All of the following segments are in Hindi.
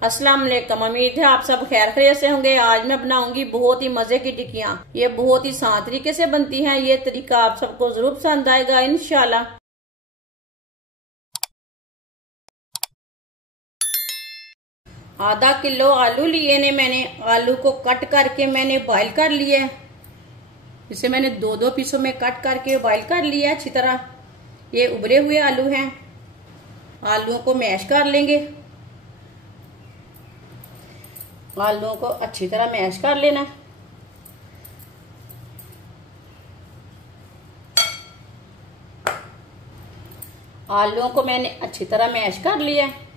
अस्सलाम वालेकुम। उम्मीद है आप सब खैर खैरियत से होंगे। आज मैं बनाऊंगी बहुत ही मजे की टिक्कियाँ। ये बहुत ही आसान तरीके से बनती हैं। ये तरीका आप सबको जरूर पसंद आएगा इंशाल्लाह। आधा किलो आलू लिए ने मैंने। आलू को कट करके मैंने बॉईल कर लिया है। इसे मैंने दो दो पीसों में कट करके बॉईल कर लिया अच्छी तरह। ये उबले हुए आलू हैं। आलूओं को मैश कर लेंगे। आलूओं को अच्छी तरह मैश कर लेना। आलूओं को मैंने अच्छी तरह मैश कर लिया है।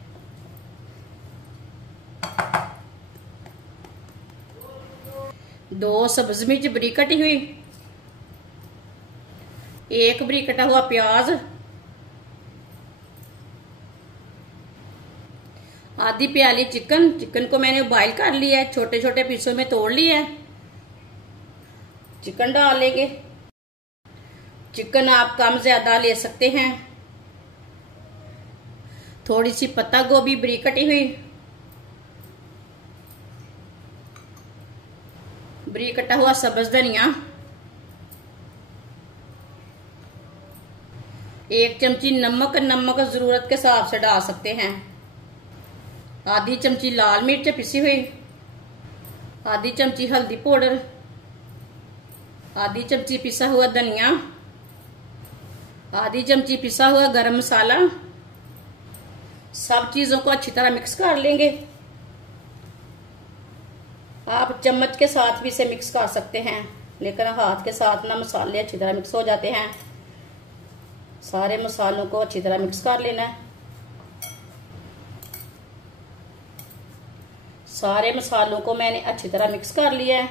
दो सब्ज मिर्च बारीक कटी हुई, एक बारीक कटा हुआ प्याज, आधी प्याली चिकन। चिकन को मैंने बॉईल कर लिया है, छोटे छोटे पीसों में तोड़ लिया है। चिकन डालेंगे। चिकन आप कम ज्यादा ले सकते हैं। थोड़ी सी पत्ता गोभी बारीक कटी हुई, बारीक कटा हुआ सब्ज धनिया, एक चमची नमक। नमक जरूरत के हिसाब से डाल सकते हैं। आधी चमची लाल मिर्च पिसी हुई, आधी चमची हल्दी पाउडर, आधी चमची पिसा हुआ धनिया, आधी चमची पिसा हुआ गरम मसाला। सब चीजों को अच्छी तरह मिक्स कर लेंगे। आप चम्मच के साथ भी इसे मिक्स कर सकते हैं, लेकिन हाथ के साथ ना मसाले अच्छी तरह मिक्स हो जाते हैं। सारे मसालों को अच्छी तरह मिक्स कर लेना है। सारे मसालों को मैंने अच्छी तरह मिक्स कर लिया है।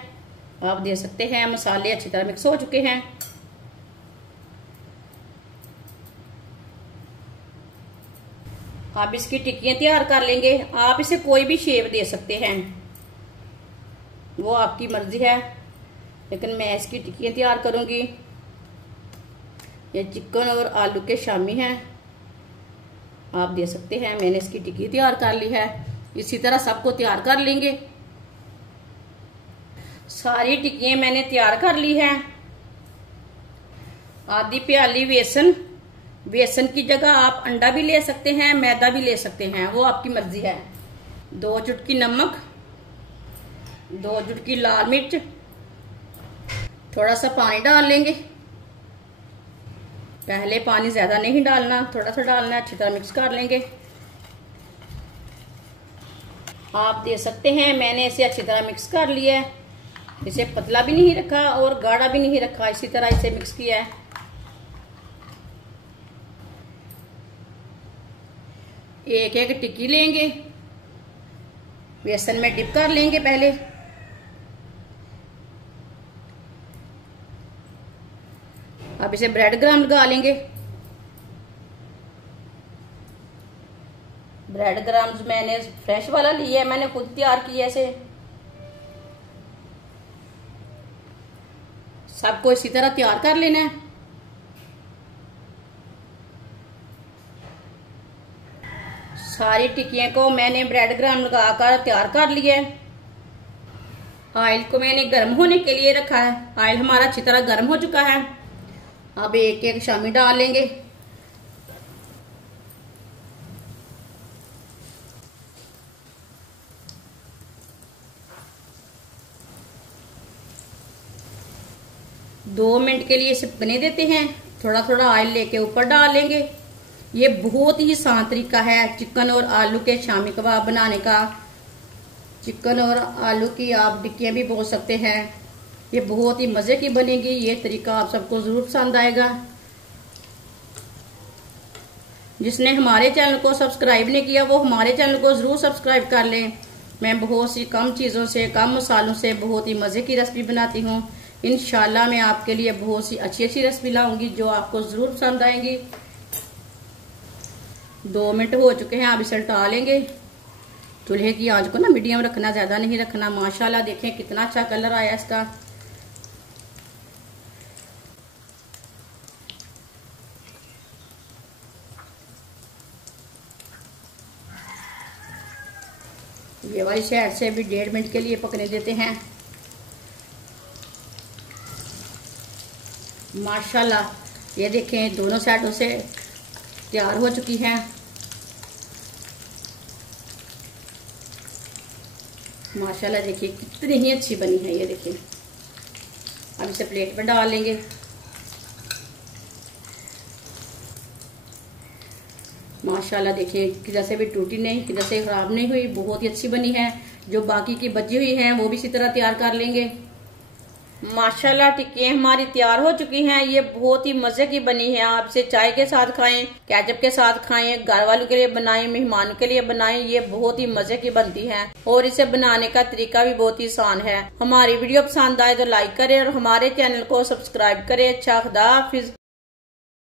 आप देख सकते हैं मसाले अच्छी तरह मिक्स हो चुके हैं। आप इसकी टिक्कियां तैयार कर लेंगे। आप इसे कोई भी शेप दे सकते हैं, वो आपकी मर्जी है, लेकिन मैं इसकी टिक्कियां तैयार करूंगी। ये चिकन और आलू के शामी हैं। आप देख सकते हैं मैंने इसकी टिक्की तैयार कर ली है। इसी तरह सबको तैयार कर लेंगे। सारी टिक्कियां मैंने तैयार कर ली है। आधी प्याली बेसन। बेसन की जगह आप अंडा भी ले सकते हैं, मैदा भी ले सकते हैं, वो आपकी मर्जी है। 2 चुटकी नमक, 2 चुटकी लाल मिर्च, थोड़ा सा पानी डाल लेंगे। पहले पानी ज्यादा नहीं डालना, थोड़ा सा डालना। अच्छी तरह मिक्स कर लेंगे। आप देख सकते हैं मैंने इसे अच्छी तरह मिक्स कर लिया है। इसे पतला भी नहीं रखा और गाढ़ा भी नहीं रखा, इसी तरह इसे मिक्स किया है। एक एक टिक्की लेंगे, बेसन में डिप कर लेंगे पहले। अब इसे ब्रेड क्रम्ब लगा लेंगे। ब्रेड क्रम्ब मैंने फ्रेश वाला लिया है, मैंने खुद तैयार किया इसे। सबको इसी तरह तैयार कर लेना है। सारी टिक्कियों को मैंने ब्रेड क्रम्ब लगाकर तैयार कर लिया है। ऑयल को मैंने गर्म होने के लिए रखा है। ऑयल हमारा अच्छी तरह गर्म हो चुका है। अब एक एक शामी डाल लेंगे। दो मिनट के लिए इसे बने देते हैं। थोड़ा थोड़ा ऑयल लेके ऊपर डाल लेंगे। ये बहुत ही आसान तरीका है चिकन और आलू के शामी कबाब बनाने का। चिकन और आलू की आप टिक्कियां भी बोल सकते हैं। ये बहुत ही मजे की बनेगी। ये तरीका आप सबको जरूर पसंद आएगा। जिसने हमारे चैनल को सब्सक्राइब नहीं किया वो हमारे चैनल को जरूर सब्सक्राइब कर लें। मैं बहुत सी कम चीजों से, कम मसालों से बहुत ही मजे की रेसिपी बनाती हूँ। इंशाल्लाह मैं आपके लिए बहुत सी अच्छी अच्छी रेसिपी लाऊंगी जो आपको जरूर पसंद आएंगी। 2 मिनट हो चुके हैं। अब इसे उल्टा लेंगे। चूल्हे की आंच को ना मीडियम रखना, ज्यादा नहीं रखना। माशाल्लाह देखें कितना अच्छा कलर आया इसका। ये वाली साइड से भी 1.5 मिनट के लिए पकने देते हैं। माशाल्लाह ये देखें दोनों साइडों से तैयार हो चुकी है। माशाल्लाह देखिए कितनी ही अच्छी बनी है। ये देखिए अब इसे प्लेट में डाल लेंगे। माशाल्लाह देखिए किधर से भी टूटी नहीं, किधर से खराब नहीं हुई, बहुत ही अच्छी बनी है। जो बाकी की बची हुई है वो भी इसी तरह तैयार कर लेंगे। माशाल्लाह टिक्कियाँ हमारी तैयार हो चुकी हैं। ये बहुत ही मजे की बनी है। आप इसे चाय के साथ खाएं, केचप के साथ खाएं, घर वालों के लिए बनाएं, मेहमानों के लिए बनाएं। ये बहुत ही मजे की बनती है और इसे बनाने का तरीका भी बहुत ही आसान है। हमारी वीडियो पसंद आए तो लाइक करें और हमारे चैनल को सब्सक्राइब करें। अच्छा खुदा हाफिज।